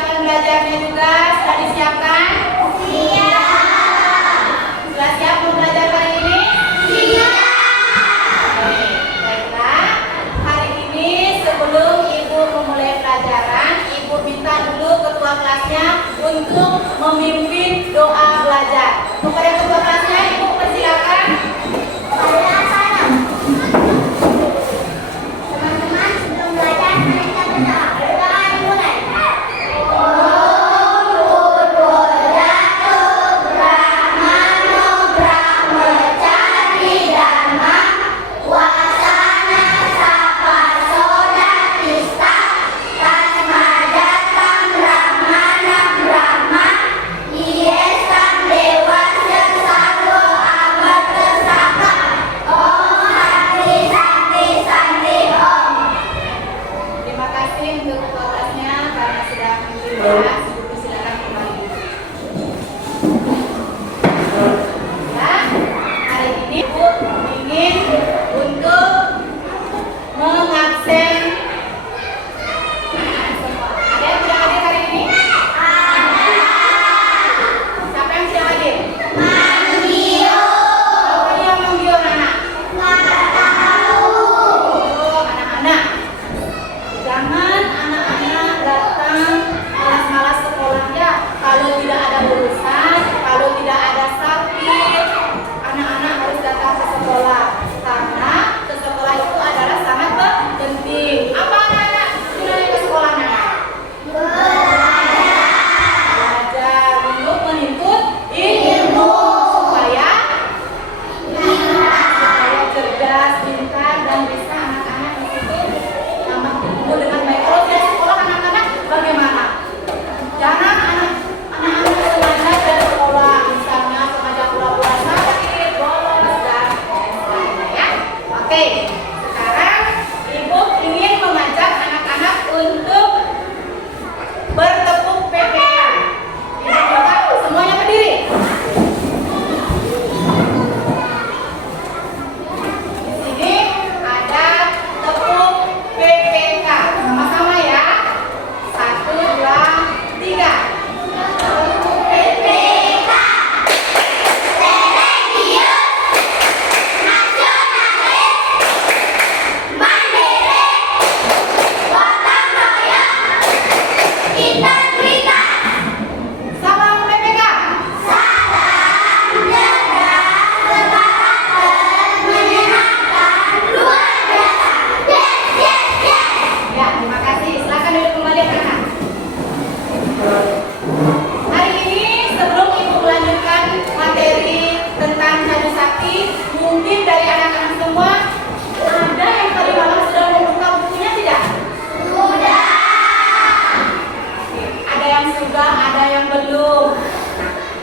persiapan belajarnya juga sudah disiapkan? Siap. Sudah siap mau belajar hari ini? Siap. Baiklah, hari ini sebelum Ibu memulai pelajaran, Ibu minta dulu ketua kelasnya untuk memimpin doa belajar. Kepada ketua kelasnya, Ibu persilakan. Teman-teman, sebelum belajar, mari kita berdoa. Doa dimulai. Terima kasih untuk ketua kelasnya karena sudah memimpin kelas. Ibu silakan kembali. Ya, hari ini Ibu ingin untuk mengabsen. Ada yang tidak hadir hari ini? Siapa yang tidak hadir? Siapa yang manggil anak? Oh, anak-anak. Jangan anak-anak datang malas-malas sekolah ya. Kalau tidak ada urusan, kalau tidak ada sakit, anak-anak harus datang ke sekolah. Karena ke sekolah itu adalah sangat penting. Apa anak-anak gunanya ke sekolah anak? Belajar untuk menuntut ilmu supaya cerdas, pintar, dan bisa anak-anak di situ tambah tumbuh dengan baik. Kalau di sekolah anak-anak bagaimana? Jangan anak-anak sengaja dari sekolah, misalnya sengaja pura-pura sakit, bolos, dan lain-lainnya ya. Oke, sekarang Ibu ingin mengajak anak-anak untuk bertepuk PPK. Ibu minta semuanya berdiri. Di sini ada tepuk PPK. Sama-sama ya. 1, 2, 3. Tepuk PPK. Salam PPK. Ya, terima kasih. Silakan duduk kembali anak. Hari ini sebelum Ibu melanjutkan materi tentang Cadu Sakti, mungkin dari anak-anak semua ada yang tadi malam sudah membuka bukunya tidak? Sudah. Ada yang sudah, ada yang belum.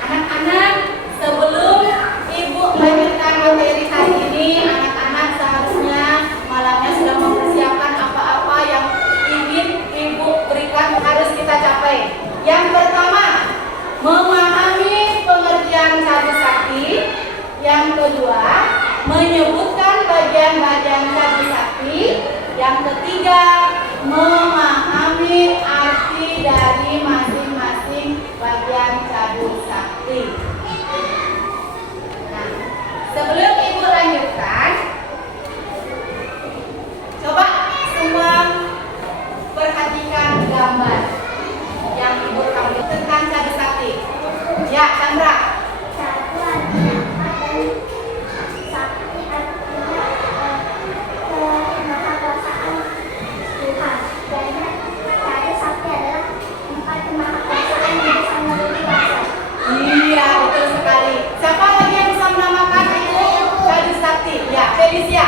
Anak-anak, sebelum Ibu melanjutkan materi hari ini, anak-anak seharusnya malamnya sudah mempersiapkan apa-apa yang ingin Ibu berikan harus kita capai. Yang pertama, memahami pengertian Cadu Sakti. Yang kedua, menyebutkan bagian-bagian Cadu Sakti. Yang ketiga, memahami arti dari masing-masing bagian Cadu Sakti. Nah, sebelum Ibu lanjutkan, coba semua perhatikan gambar yang Ibu tampilkan tentang Cadu Sakti. Ya, Chandra. Iya, betul sekali. Siapa lagi yang bisa menamakan itu Cadu Sakti? Ya, Felicia.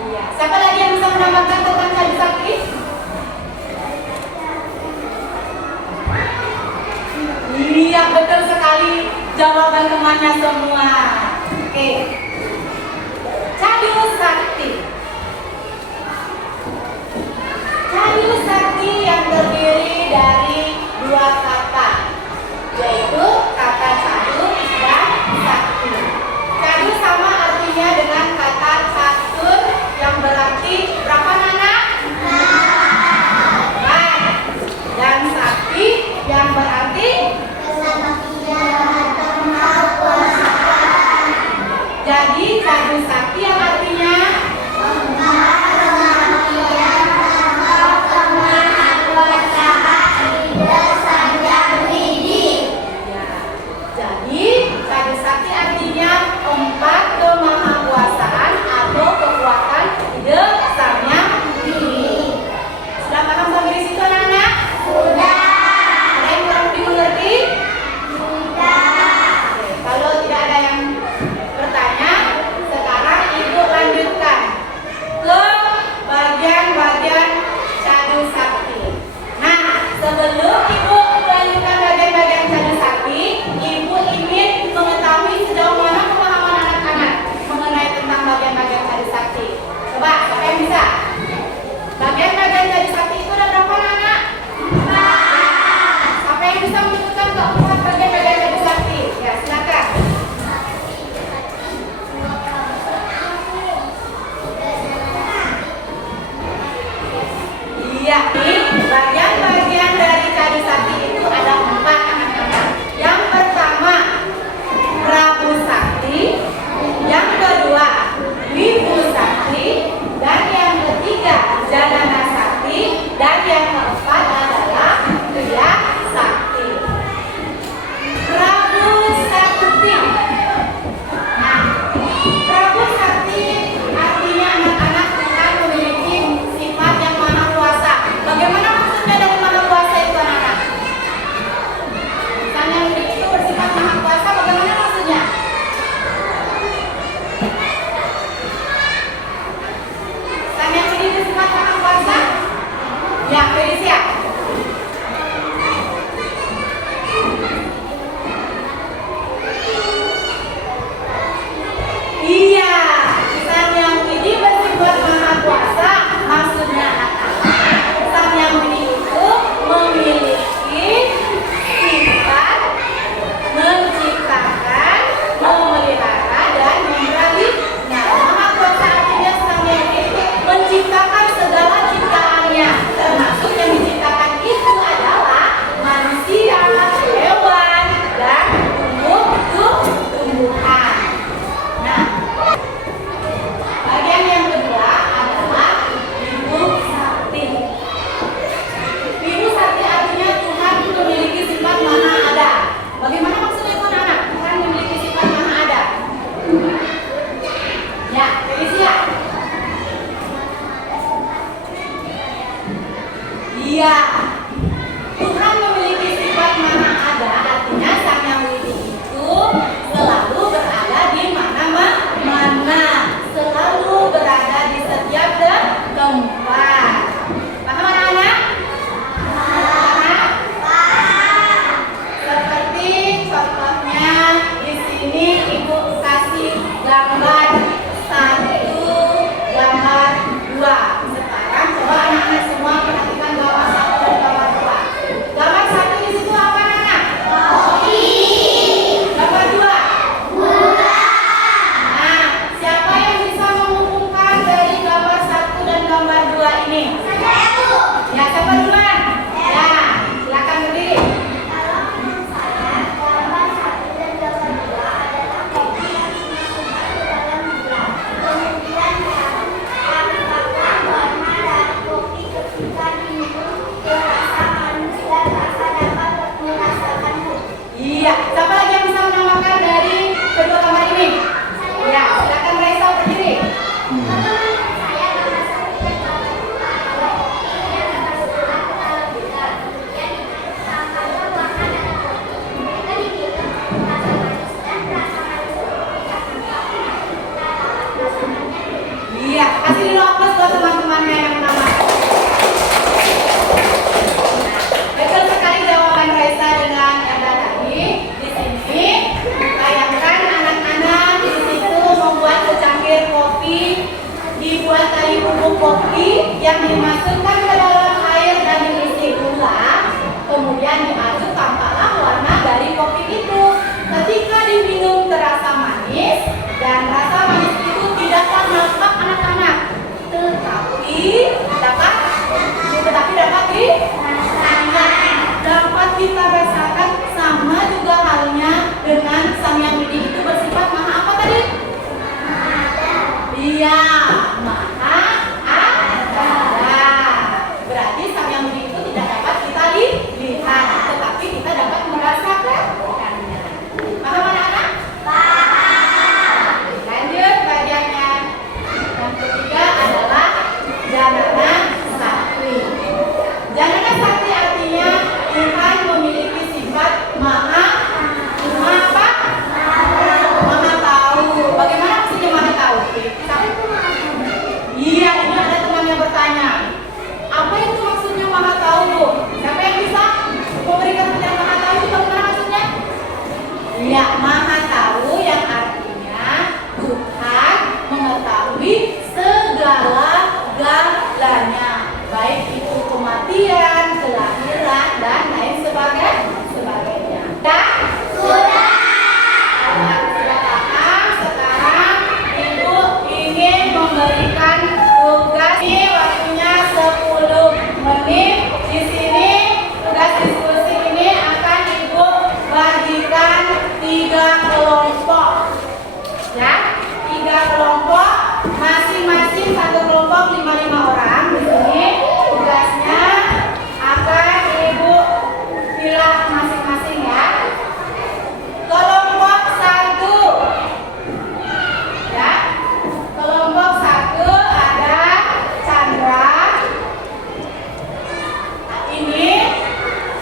Iya. Siapa lagi yang bisa menambahkan tentang Cadu Sakti? Iya, betul sekali. Jawaban temannya semua. Oke. Cadu Sakti. Cadu Sakti yang terdiri dari dua kata, yaitu kata cadu dan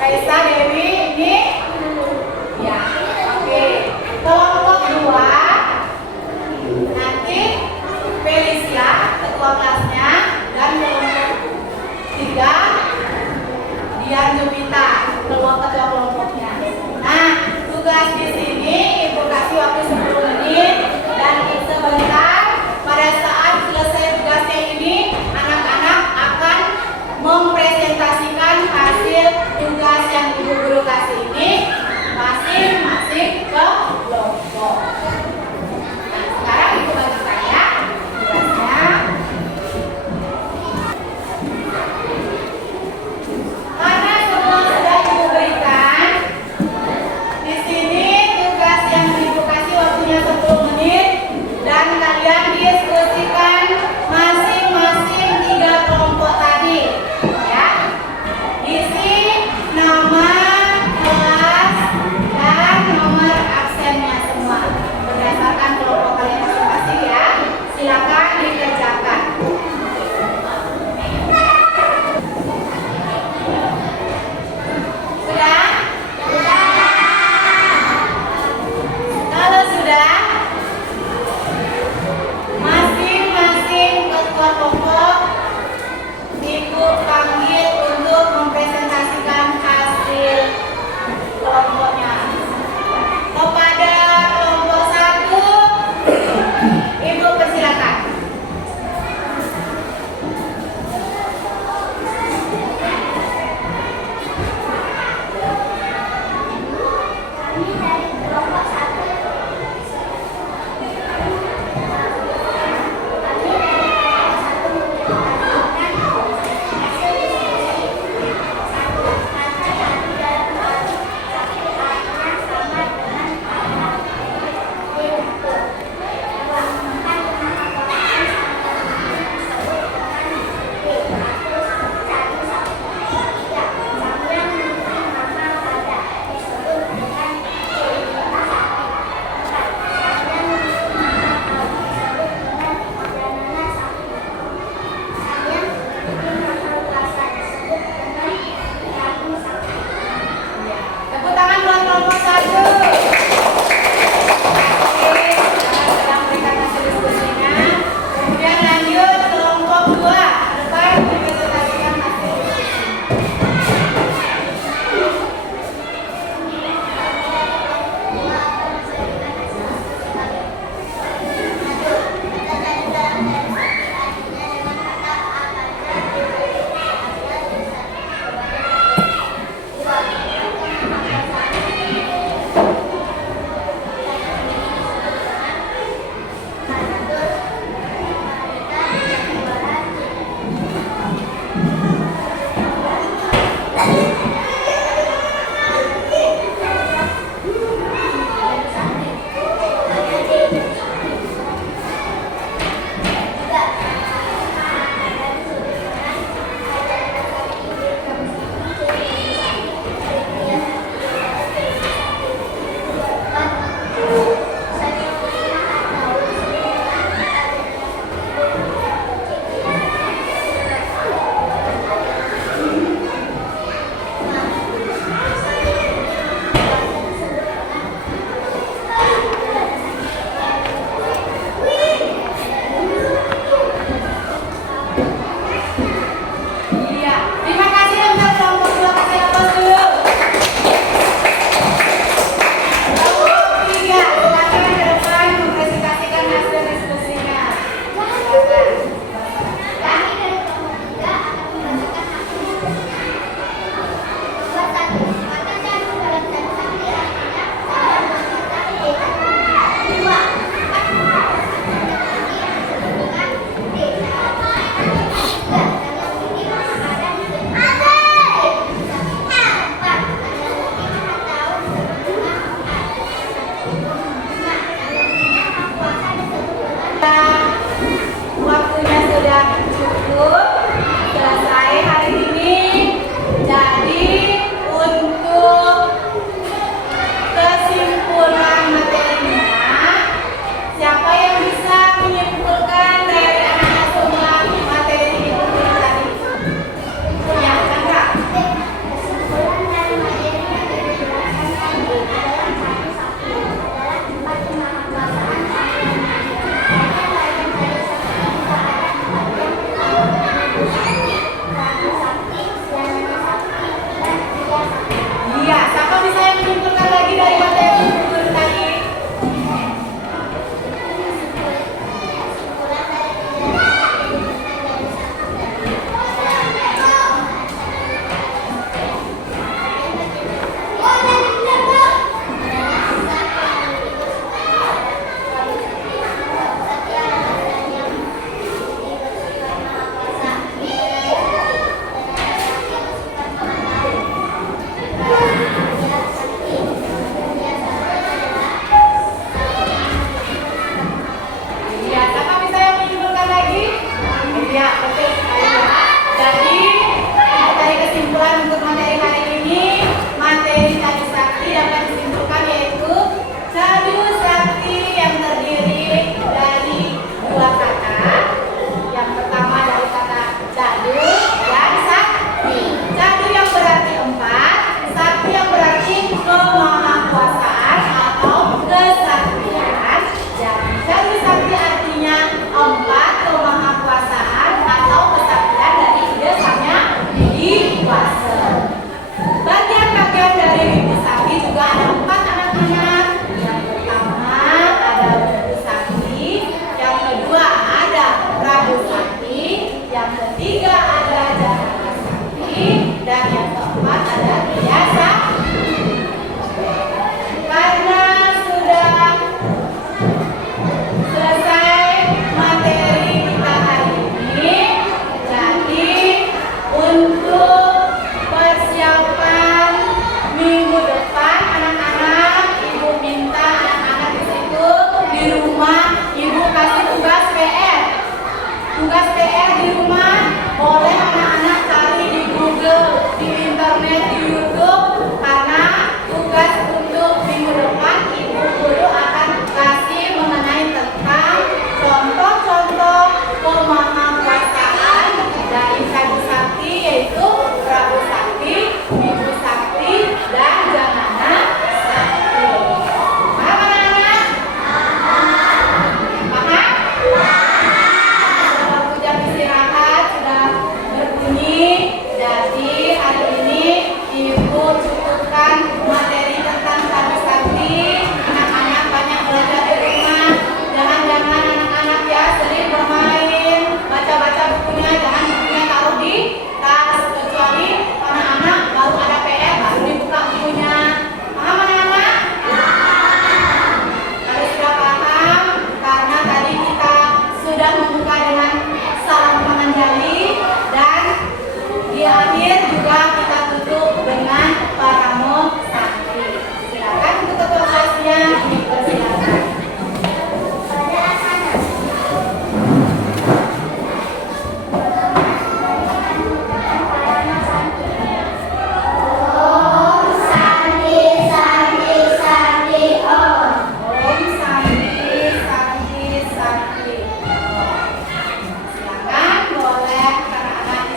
Raisa, Dewi, ini? Ya, oke. Kelompok 2, nanti Felicia, ketua kelasnya, dan kelompok 3, Dian Jupita, ketua kelompoknya. Nah, tugas di sini Ibu kasih waktu